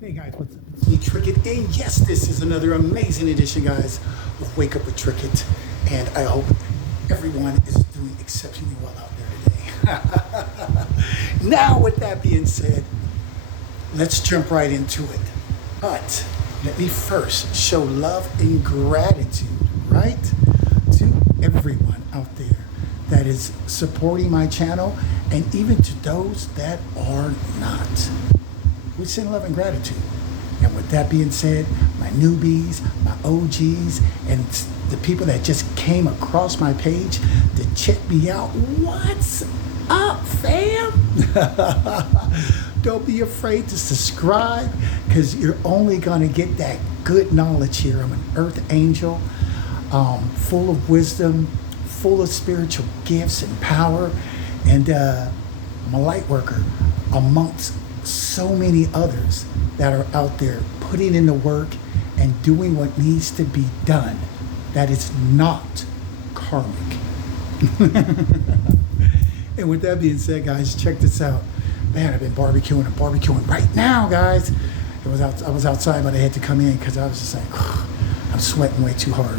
Hey guys, what's up? It's me, Trickett, and yes, this is another amazing edition, guys, of Wake Up with Trickett, and I hope everyone is doing exceptionally well out there today. Now, with that being said, let's jump right into it. But let me first show love and gratitude, right, to everyone out there that is supporting my channel, and even to those that are not. We send love and gratitude. And with that being said, my newbies, my OGs, and the people that just came across my page to check me out, what's up, fam? Don't be afraid to subscribe, because you're only going to get that good knowledge here. I'm an earth angel, full of wisdom, full of spiritual gifts and power, and I'm a light worker amongst so many others that are out there putting in the work and doing what needs to be done that is not karmic. And with that being said, guys, check this out. Man, I've been barbecuing and barbecuing right now, guys. I was outside, but I had to come in because I was just like, I'm sweating way too hard.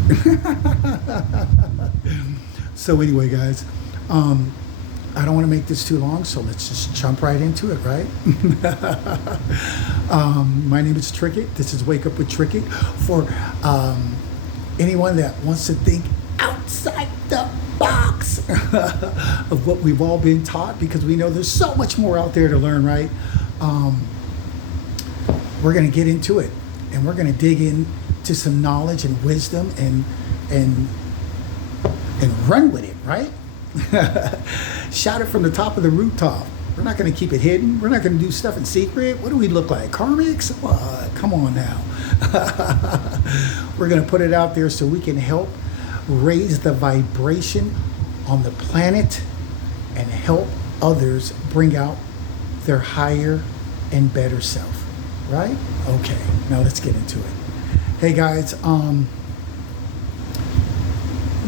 So anyway, guys, I don't want to make this too long, so let's just jump right into it, right? My name is Trickett. This is Wake Up with Trickett. For anyone that wants to think outside the box of what we've all been taught, because we know there's so much more out there to learn, right? We're going to get into it, and we're going to dig into some knowledge and wisdom and run with it, right? Shout it from the top of the rooftop. We're not going to keep it hidden. We're not going to do stuff in secret. What do we look like? Karmics? Come on now. We're going to put it out there so we can help raise the vibration on the planet and help others bring out their higher and better self. Right? Okay, now let's get into it. Hey guys,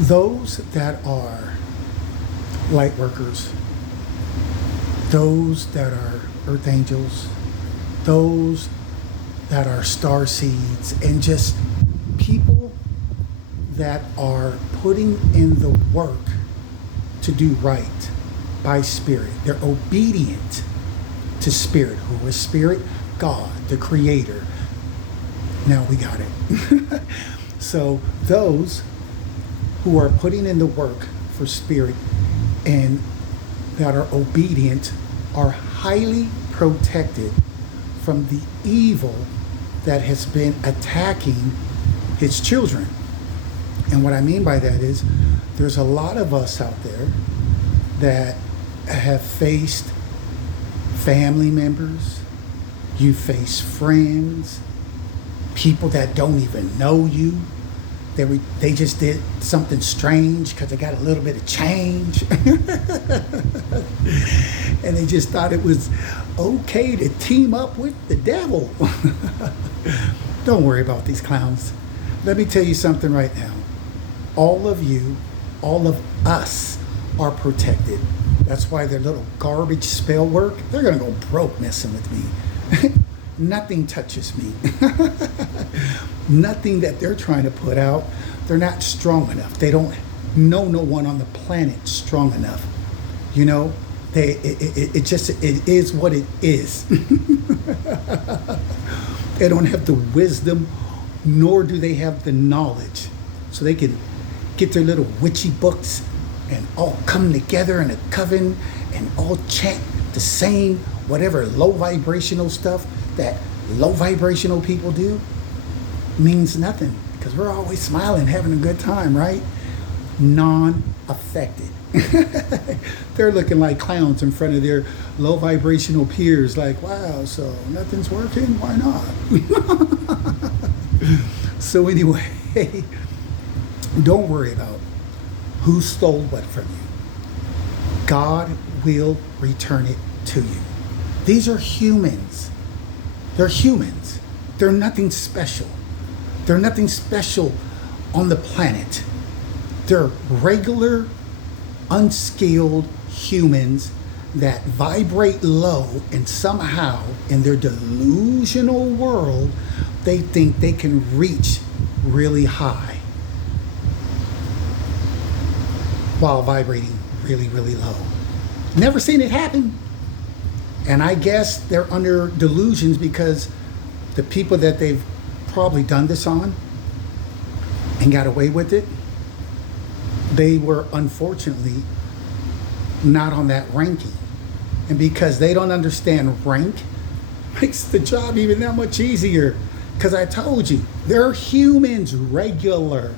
those that are light workers, those that are earth angels, those that are star seeds, and just people that are putting in the work to do right by spirit. They're obedient to spirit. Who is spirit? God, the creator. Now we got it. So those who are putting in the work for spirit and that are obedient are highly protected from the evil that has been attacking his children. And what I mean by that is there's a lot of us out there that have faced family members, you face friends, people that don't even know you. They just did something strange because they got a little bit of change. And they just thought it was okay to team up with the devil. Don't worry about these clowns. Let me tell you something right now. All of you, all of us are protected. That's why their little garbage spell work, they're going to go broke messing with me. Nothing touches me. Nothing that they're trying to put out, they're not strong enough. They don't know no one on the planet strong enough. You know, it is what it is. They don't have the wisdom, nor do they have the knowledge. So they can get their little witchy books and all come together in a coven and all chant the same whatever low vibrational stuff that low vibrational people do. Means nothing, because we're always smiling, having a good time, right? Non-affected. They're looking like clowns in front of their low vibrational peers, like, wow, so nothing's working, why not? So anyway, don't worry about who stole what from you. God will return it to you. These are humans. They're humans. They're nothing special. They're nothing special on the planet. They're regular, unskilled humans that vibrate low, and somehow in their delusional world, they think they can reach really high while vibrating really, really low. Never seen it happen. And I guess they're under delusions because the people that they've probably done this on and got away with it, they were unfortunately not on that ranking. And because they don't understand rank, makes the job even that much easier. Because I told you, they're humans, regular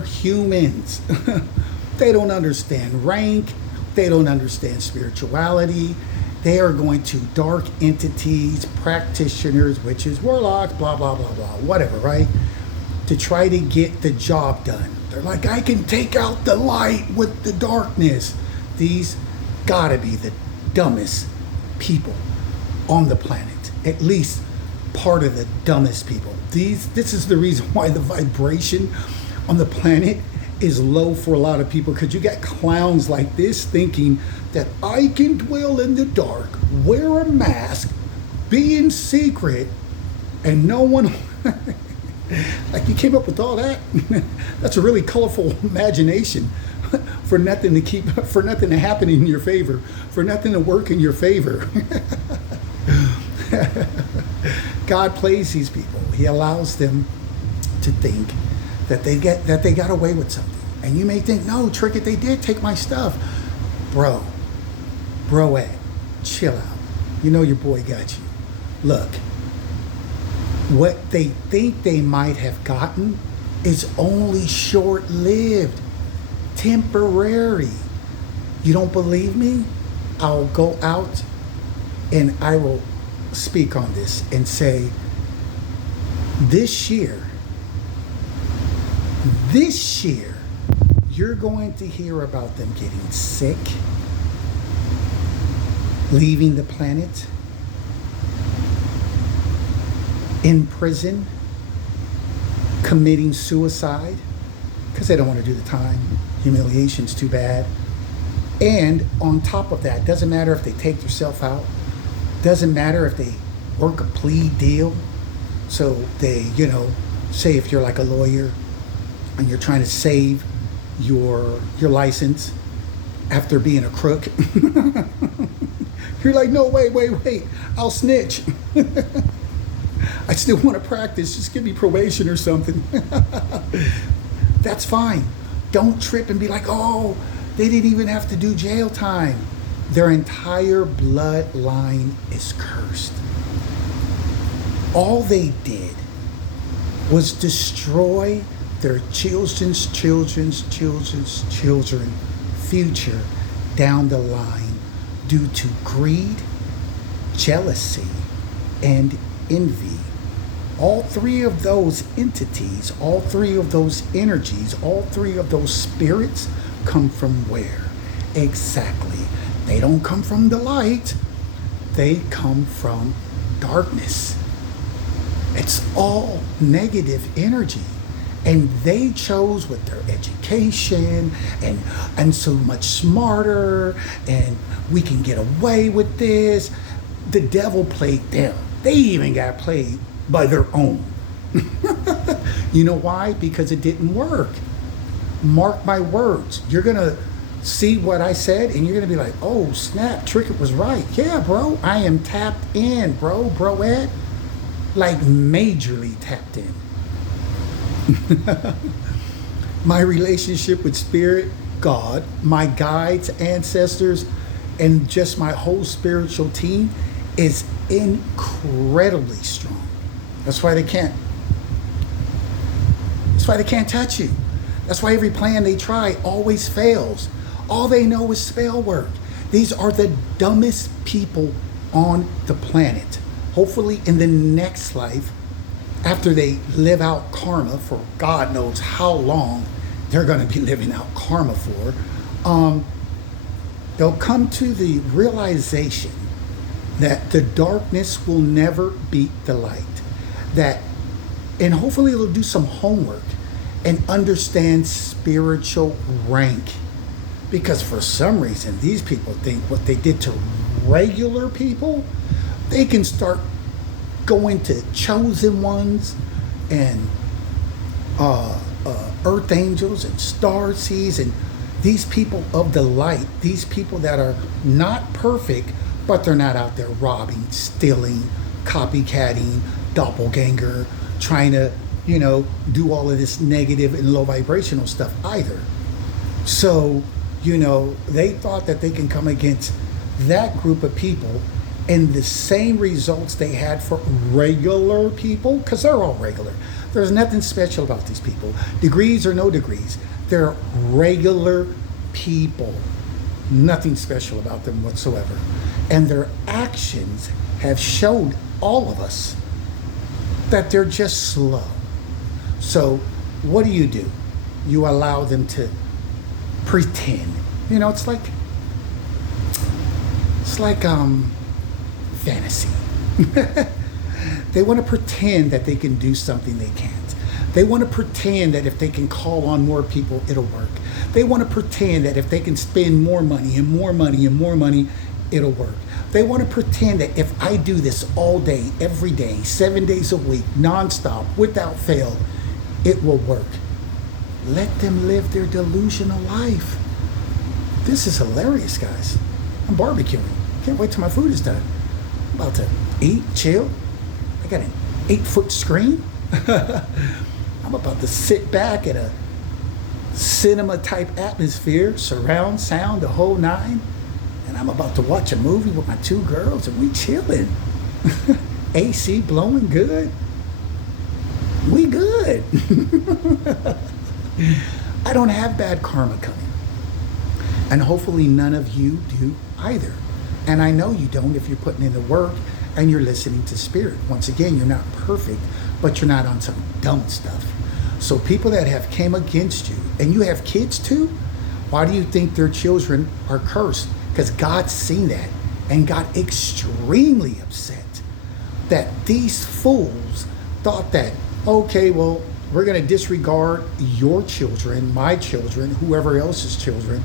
humans. They don't understand rank. They don't understand spirituality. They are going to dark entities, practitioners, witches, warlocks, blah, blah, blah, blah, whatever, right? To try to get the job done. They're like, I can take out the light with the darkness. These gotta be the dumbest people on the planet. At least part of the dumbest people. This is the reason why the vibration on the planet is low for a lot of people, because you got clowns like this thinking that I can dwell in the dark, wear a mask, be in secret, and no one like, you came up with all that. That's a really colorful imagination for nothing to happen in your favor, for nothing to work in your favor. God plays these people. He allows them to think that they got away with something. And you may think, no, Trickett, they did take my stuff. Bro, chill out. You know your boy got you. Look, what they think they might have gotten is only short-lived, temporary. You don't believe me? I'll go out and I will speak on this and say, this year, you're going to hear about them getting sick, leaving the planet, in prison, committing suicide because they don't want to do the time. Humiliation's too bad. And on top of that, doesn't matter if they take themselves out, doesn't matter if they work a plea deal. So they, say if you're like a lawyer and you're trying to save your license after being a crook, you're like, no, wait, I'll snitch. I still want to practice. Just give me probation or something. That's fine. Don't trip and be like, oh, they didn't even have to do jail time. Their entire bloodline is cursed. All they did was destroy their children's future down the line due to greed, jealousy, and envy. All three of those entities, all three of those energies, all three of those spirits come from where? Exactly. They don't come from the light. They come from darkness. It's all negative energy. And they chose with their education and so much smarter, and we can get away with this. The devil played them. They even got played by their own. You know why? Because it didn't work. Mark my words. You're going to see what I said, and you're going to be like, oh, snap, Trickett was right. Yeah, bro, I am tapped in, broette. Like majorly tapped in. My relationship with Spirit, God, my guides, ancestors, and just my whole spiritual team is incredibly strong. That's why they can't touch you. That's why every plan they try always fails. All they know is spell work. These are the dumbest people on the planet. Hopefully in the next life, after they live out karma for God knows how long they're going to be living out karma for, they'll come to the realization that the darkness will never beat the light. And hopefully they'll do some homework and understand spiritual rank. Because for some reason, these people think what they did to regular people, they can start going to chosen ones and earth angels and star seeds and these people of the light, these people that are not perfect, but they're not out there robbing, stealing, copycatting, doppelganger, trying to, do all of this negative and low vibrational stuff either. So, they thought that they can come against that group of people and the same results they had for regular people, because they're all regular. There's nothing special about these people. Degrees or no degrees, they're regular people. Nothing special about them whatsoever. And their actions have showed all of us that they're just slow. So what do? You allow them to pretend. It's like fantasy. They want to pretend that they can do something they can't. They want to pretend that if they can call on more people, it'll work. They want to pretend that if they can spend more money and more money and more money, it'll work. They want to pretend that if I do this all day, every day, 7 days a week, nonstop, without fail, it will work. Let them live their delusional life. This is hilarious, guys. I'm barbecuing. Can't wait till my food is done. I'm about to eat, chill. I got an 8-foot screen. I'm about to sit back at a cinema type atmosphere, surround sound, the whole nine. And I'm about to watch a movie with my 2 girls and we chilling. AC blowing good. We good. I don't have bad karma coming. And hopefully none of you do either. And I know you don't if you're putting in the work and you're listening to spirit. Once again, you're not perfect, but you're not on some dumb stuff. So people that have came against you, and you have kids too, why do you think their children are cursed? Because God's seen that and got extremely upset that these fools thought that, okay, well, we're going to disregard your children, my children, whoever else's children,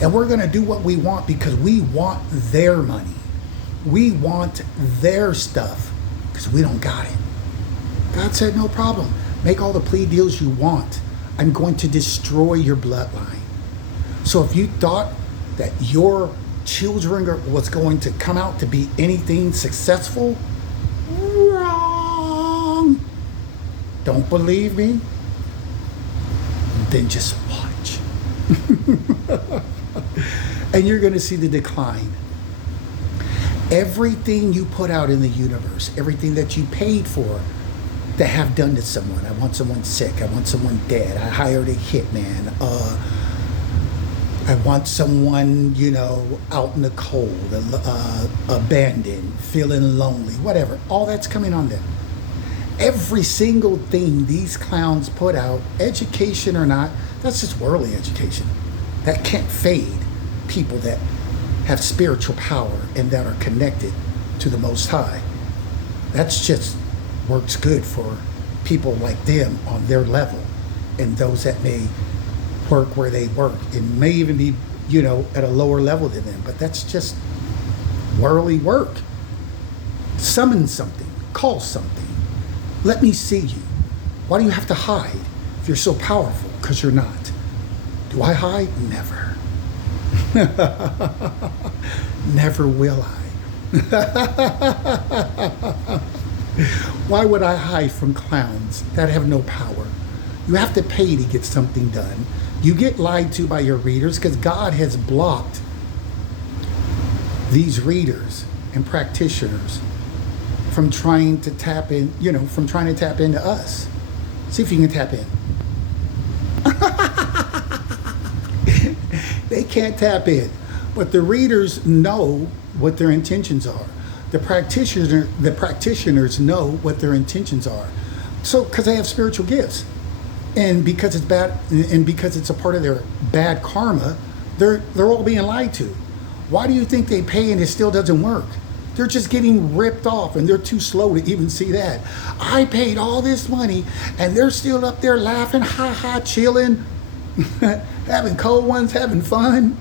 and we're going to do what we want because we want their money. We want their stuff because we don't got it. God said, no problem. Make all the plea deals you want. I'm going to destroy your bloodline. So if you thought that your children was going to come out to be anything successful, wrong. Don't believe me? Then just watch. And you're going to see the decline. Everything you put out in the universe, everything that you paid for to have done to someone. I want someone sick. I want someone dead. I hired a hitman. I want someone, out in the cold, abandoned, feeling lonely, whatever. All that's coming on them. Every single thing these clowns put out, education or not, that's just worldly education. That can't fade people that have spiritual power and that are connected to the Most High. That's just works good for people like them on their level, and those that may work where they work and may even be, at a lower level than them. But that's just worldly work. Summon something, call something. Let me see you. Why do you have to hide if you're so powerful? Because you're not. Do I hide? Never. Never will I. Why would I hide from clowns that have no power? You have to pay to get something done. You get lied to by your readers because God has blocked these readers and practitioners from trying to tap in, from trying to tap into us. See if you can tap in. They can't tap in, but the readers know what their intentions are. The practitioners know what their intentions are. So, because they have spiritual gifts, and because it's bad, and because it's a part of their bad karma, they're all being lied to. Why do you think they pay and it still doesn't work? They're just getting ripped off, and they're too slow to even see that. I paid all this money, and they're still up there laughing, ha ha, chilling. Having cold ones, having fun.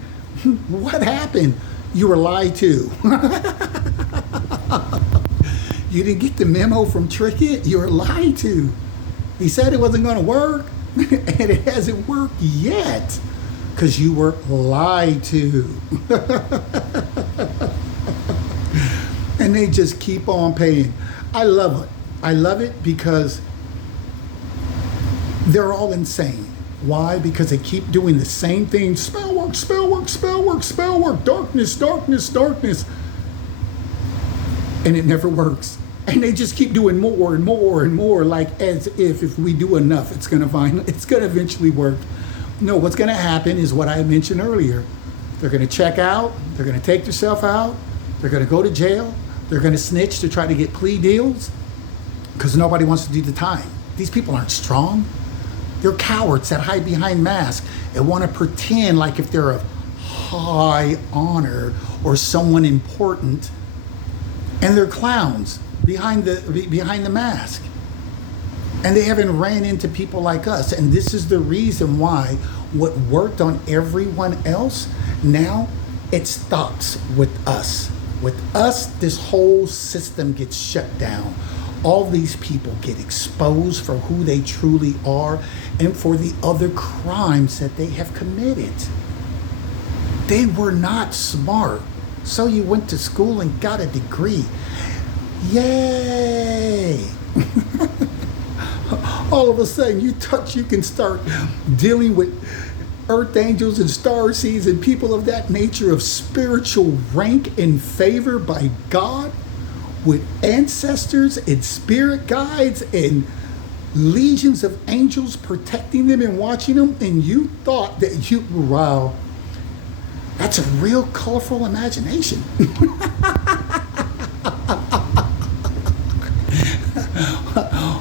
What happened? You were lied to. You didn't get the memo from Trickett? You were lied to. He said it wasn't going to work, and it hasn't worked yet because you were lied to. And they just keep on paying. I love it. I love it because they're all insane. Why? Because they keep doing the same thing. Spell work, spell work, spell work, spell work. Darkness, darkness, darkness. And it never works. And they just keep doing more and more and more, like as if we do enough, it's gonna eventually work. No, what's gonna happen is what I mentioned earlier. They're gonna check out, they're gonna take themselves out, they're gonna go to jail, they're gonna snitch to try to get plea deals, because nobody wants to do the time. These people aren't strong. They're cowards that hide behind masks and want to pretend like if they're of high honor or someone important, and they're clowns behind the mask. And they haven't ran into people like us. And this is the reason why what worked on everyone else, now it stops with us. With us, this whole system gets shut down. All these people get exposed for who they truly are and for the other crimes that they have committed. They were not smart, so you went to school and got a degree. Yay! All of a sudden, you can start dealing with earth angels and star seeds and people of that nature of spiritual rank and favor by God, with ancestors and spirit guides and legions of angels protecting them and watching them, and you thought that wow, that's a real colorful imagination.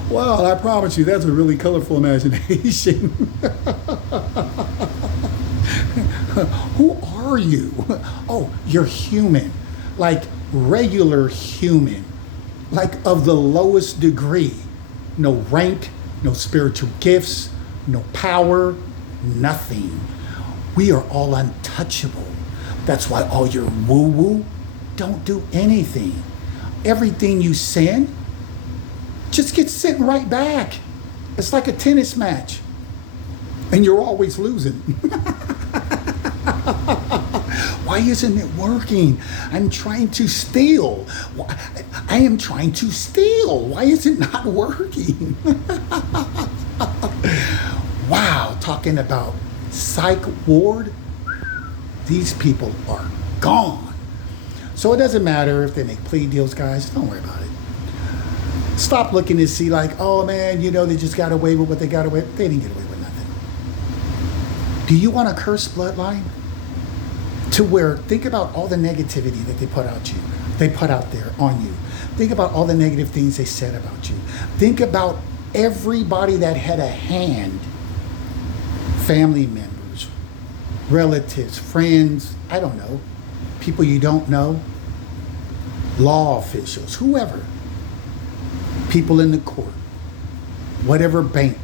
Wow, I promise you, that's a really colorful imagination. Who are you? Oh, you're human. Like regular human. Like of the lowest degree. No rank, no spiritual gifts, no power, nothing. We are all untouchable. That's why all your woo-woo don't do anything. Everything you send just gets sent right back. It's like a tennis match. And you're always losing. Why isn't it working? I'm trying to steal. I am trying to steal. Why is it not working? Wow, talking about psych ward. These people are gone. So it doesn't matter if they make plea deals, guys. Don't worry about it. Stop looking to see like, oh man, they just got away with what they got away with. They didn't get away with nothing. Do you want a cursed bloodline? To where, think about all the negativity that they put out there on you. Think about all the negative things they said about you. Think about everybody that had a hand. Family members, relatives, friends, I don't know, people you don't know, law officials, whoever, people in the court, whatever bank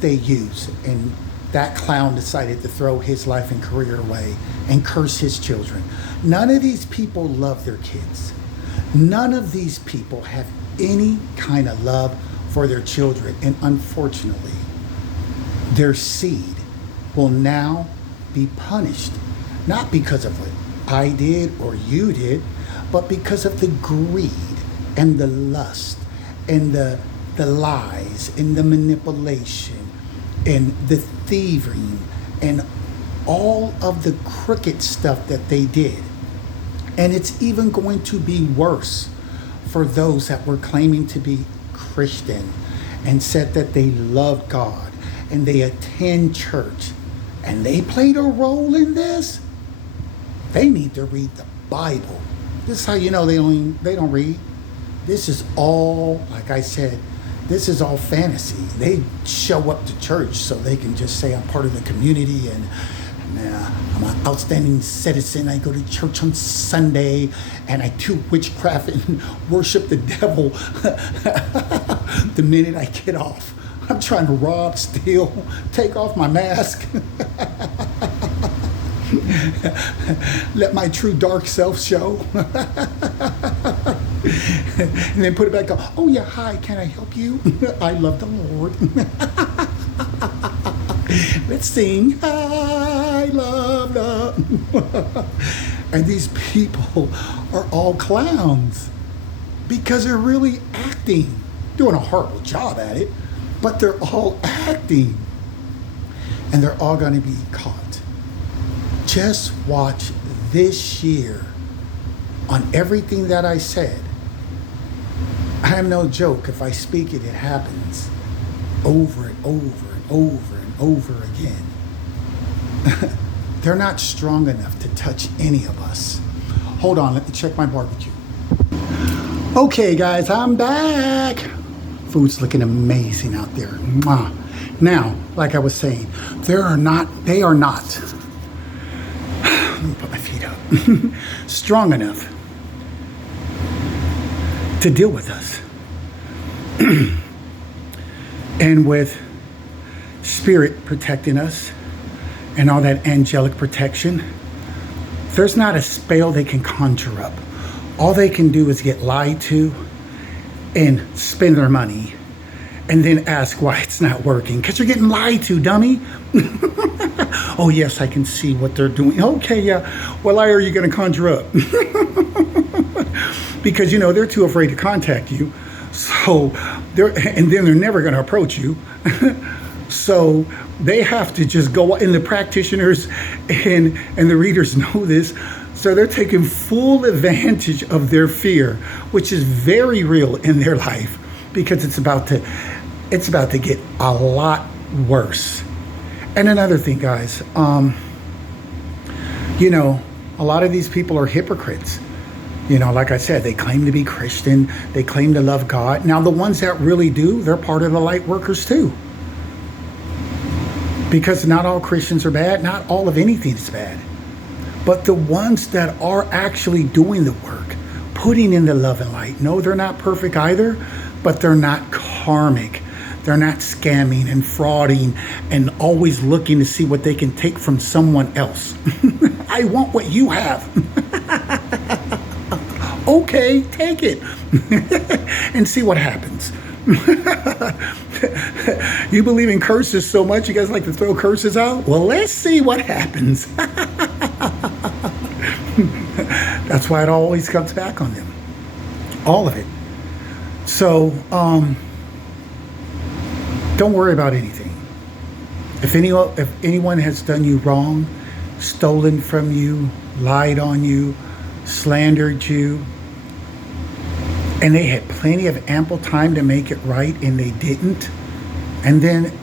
they use, and that clown decided to throw his life and career away and curse his children. None of these people love their kids. None of these people have any kind of love for their children. And unfortunately, their seed will now be punished. Not because of what I did or you did, but because of the greed and the lust and the lies and the manipulation and the thieving and all of the crooked stuff that they did. And it's even going to be worse for those that were claiming to be Christian and said that they love God and they attend church and they played a role in this. They need to read the Bible. This is how you know they don't read. This is all, like I said, this is all fantasy. They show up to church so they can just say I'm part of the community and I'm an outstanding citizen. I go to church on Sunday and I do witchcraft and worship the devil the minute I get off. I'm trying to rob, steal, take off my mask. Let my true dark self show. And then put it back on. Oh yeah, hi, can I help you? I love the Lord. Let's sing. I love the. And these people are all clowns because they're really acting, doing a horrible job at it, but they're all acting. And they're all going to be caught. Just watch this year on everything that I said. I am no joke. If I speak it, it happens over and over and over and over again. They're not strong enough to touch any of us. Hold on, let me check my barbecue. Okay, guys, I'm back. Food's looking amazing out there. Mwah. Now, like I was saying, they are not, let me put my feet up, strong enough to deal with us. And with spirit protecting us and all that angelic protection, there's not a spell they can conjure up. All they can do is get lied to and spend their money and then ask why it's not working. Because you're getting lied to, dummy. Oh, yes, I can see what they're doing. Okay, yeah. What lie are you going to conjure up? Because, you know, they're too afraid to contact you. So, and then they're never going to approach you. So they have to just go, and the practitioners and the readers know this. So they're taking full advantage of their fear, which is very real in their life, because it's about to get a lot worse. And another thing, guys, you know, a lot of these people are hypocrites. You know, like I said, they claim to be Christian. They claim to love God. Now, the ones that really do, they're part of the light workers too. Because not all Christians are bad. Not all of anything is bad. But the ones that are actually doing the work, putting in the love and light, no, they're not perfect either, but they're not karmic. They're not scamming and frauding and always looking to see what they can take from someone else. I want what you have. Okay, take it. And see what happens. You believe in curses so much, you guys like to throw curses out? Well, let's see what happens. That's why it always comes back on them. All of it. So, don't worry about anything. If anyone has done you wrong, stolen from you, lied on you, slandered you, and they had plenty of ample time to make it right and they didn't, and then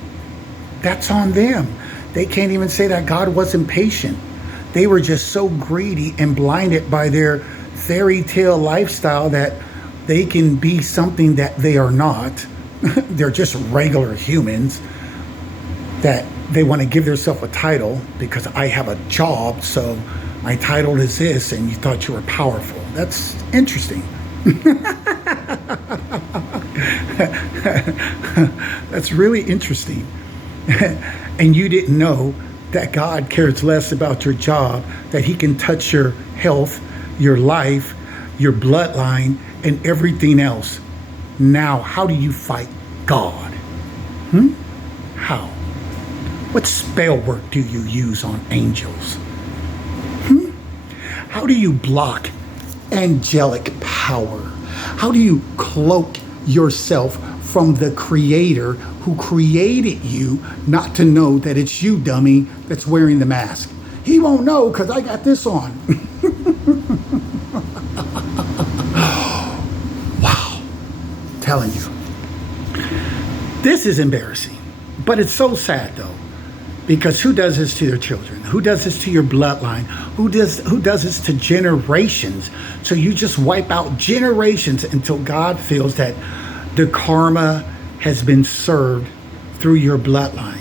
that's on them. They can't even say that God wasn't patient. They were just so greedy and blinded by their fairy tale lifestyle that they can be something that they are not. They're just regular humans that they want to give themselves a title because I have a job, so my title is this, and you thought you were powerful. That's interesting. That's really interesting. And you didn't know that God cares less about your job, that he can touch your health, your life, your bloodline, and everything else. Now, how do you fight God? How? What spell work do you use on angels? How do you block angelic power? How do you cloak yourself from the Creator who created you not to know that it's you, dummy, that's wearing the mask? He won't know because I got this on. Wow. Telling you. This is embarrassing. But it's so sad, though. Because who does this to their children? Who does this to your bloodline? Who does this to generations? So you just wipe out generations until God feels that the karma has been served through your bloodline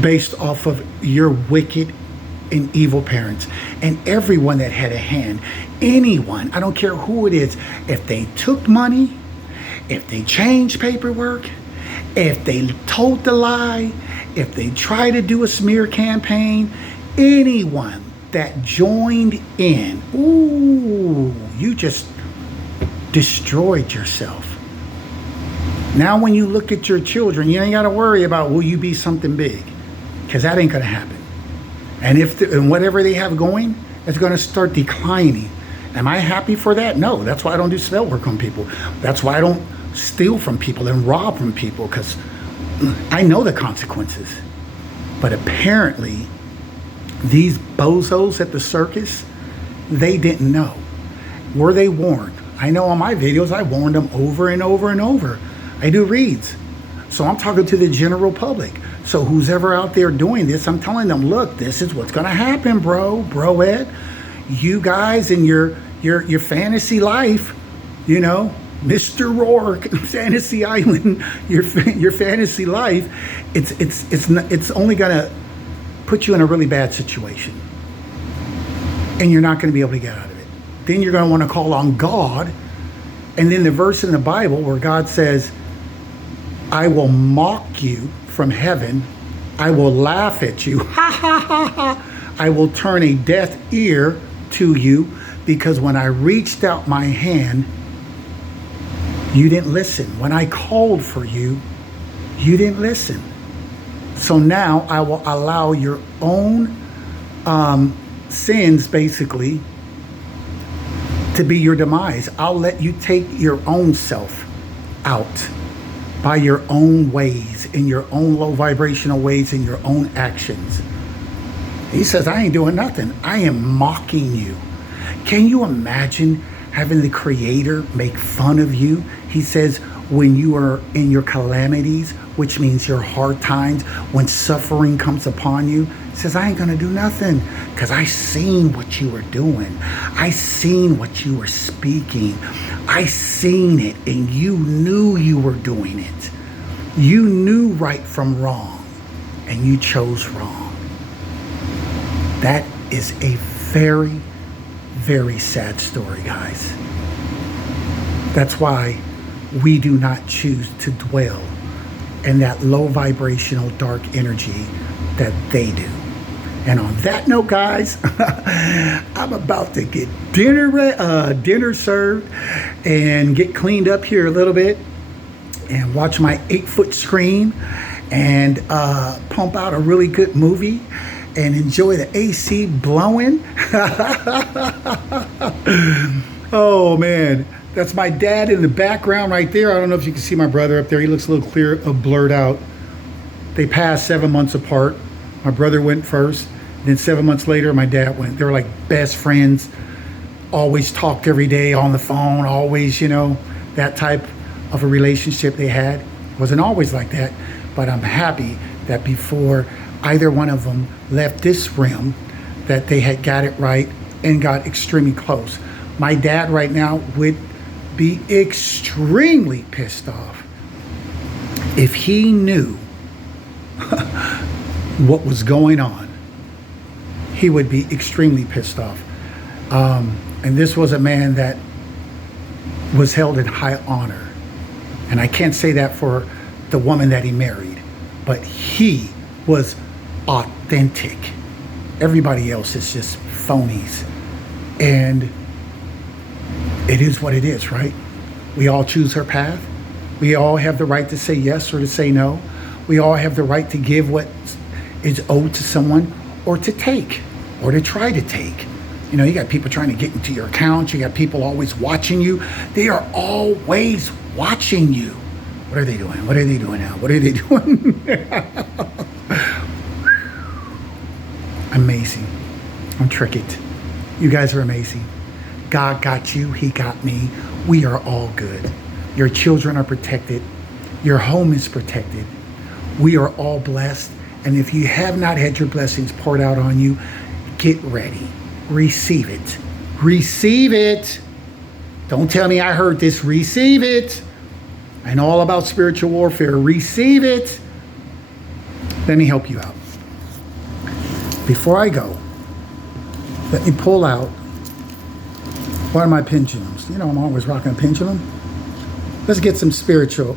based off of your wicked and evil parents. And everyone that had a hand, anyone, I don't care who it is, if they took money, if they changed paperwork, If they told the lie, if they try to do a smear campaign, anyone that joined in, ooh, you just destroyed yourself. Now when you look at your children, you ain't got to worry about will you be something big, because that ain't going to happen. And and whatever they have going, it's going to start declining. Am I happy for that? No. That's why I don't do spell work on people. That's why I don't steal from people and rob from people, because I know the consequences. But apparently, these bozos at the circus, they didn't know. Were they warned? I know on my videos, I warned them over and over and over. I do reads. So I'm talking to the general public. So who's ever out there doing this, I'm telling them, look, this is what's going to happen, bro Ed. You guys in your fantasy life, you know, Mr. Rourke, Fantasy Island, your fantasy life, it's only going to put you in a really bad situation. And you're not going to be able to get out of it. Then you're going to want to call on God. And then the verse in the Bible where God says, I will mock you from heaven. I will laugh at you. Ha ha ha ha. I will turn a deaf ear to you, because when I reached out my hand, you didn't listen. When I called for you, you didn't listen. So now I will allow your own sins, basically, to be your demise. I'll let you take your own self out by your own ways, in your own low vibrational ways, in your own actions. He says, I ain't doing nothing. I am mocking you. Can you imagine having the Creator make fun of you? He says, when you are in your calamities, which means your hard times, when suffering comes upon you, he says, I ain't gonna do nothing, because I seen what you were doing. I seen what you were speaking. I seen it, and you knew you were doing it. You knew right from wrong, and you chose wrong. That is a very, very sad story, guys. That's why we do not choose to dwell in that low vibrational dark energy that they do. And on that note, guys, I'm about to get dinner served and get cleaned up here a little bit and watch my 8-foot screen and pump out a really good movie and enjoy the AC blowing. Oh man, that's my dad in the background right there. I don't know if you can see my brother up there. He looks a little clear, blurred out. They passed 7 months apart. My brother went first. Then 7 months later, my dad went. They were like best friends. Always talked every day on the phone. Always, you know, that type of a relationship they had. Wasn't always like that, but I'm happy that before either one of them left this realm, that they had got it right and got extremely close. My dad right now would be extremely pissed off if he knew what was going on. He would be extremely pissed off. And this was a man that was held in high honor. And I can't say that for the woman that he married, but he was authentic. Everybody else is just phonies. And it is what it is, right? We all choose our path. We all have the right to say yes or to say no. We all have the right to give what is owed to someone, or to take, or to try to take. You know, you got people trying to get into your account. You got people always watching you. They are always watching you. What are they doing? What are they doing now? What are they doing? Amazing. I'm tricked. You guys are amazing. God got you. He got me. We are all good. Your children are protected. Your home is protected. We are all blessed. And if you have not had your blessings poured out on you, get ready. Receive it. Receive it. Don't tell me I heard this. Receive it. I know all about spiritual warfare. Receive it. Let me help you out. Before I go, let me pull out one of my pendulums. You know, I'm always rocking a pendulum. Let's get some spiritual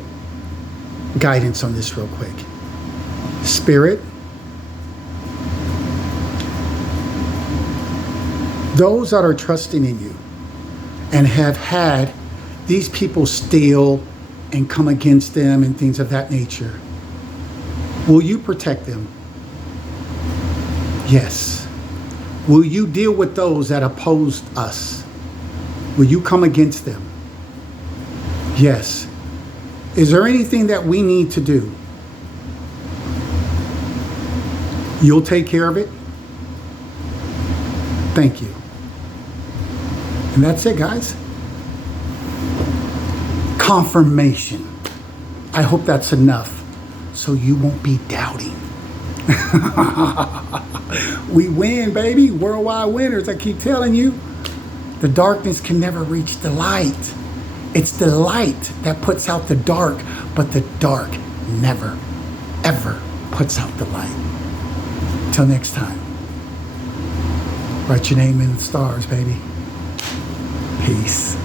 guidance on this real quick. Spirit, those that are trusting in you and have had these people steal and come against them and things of that nature, will you protect them? Yes. Will you deal with those that opposed us? Will you come against them? Yes. Is there anything that we need to do? You'll take care of it? Thank you. And that's it, guys. Confirmation. I hope that's enough so you won't be doubting. We win, baby. Worldwide winners. I keep telling you, the darkness can never reach the light. It's the light that puts out the dark, but the dark never, ever puts out the light. Till next time. Write your name in the stars, baby. Peace.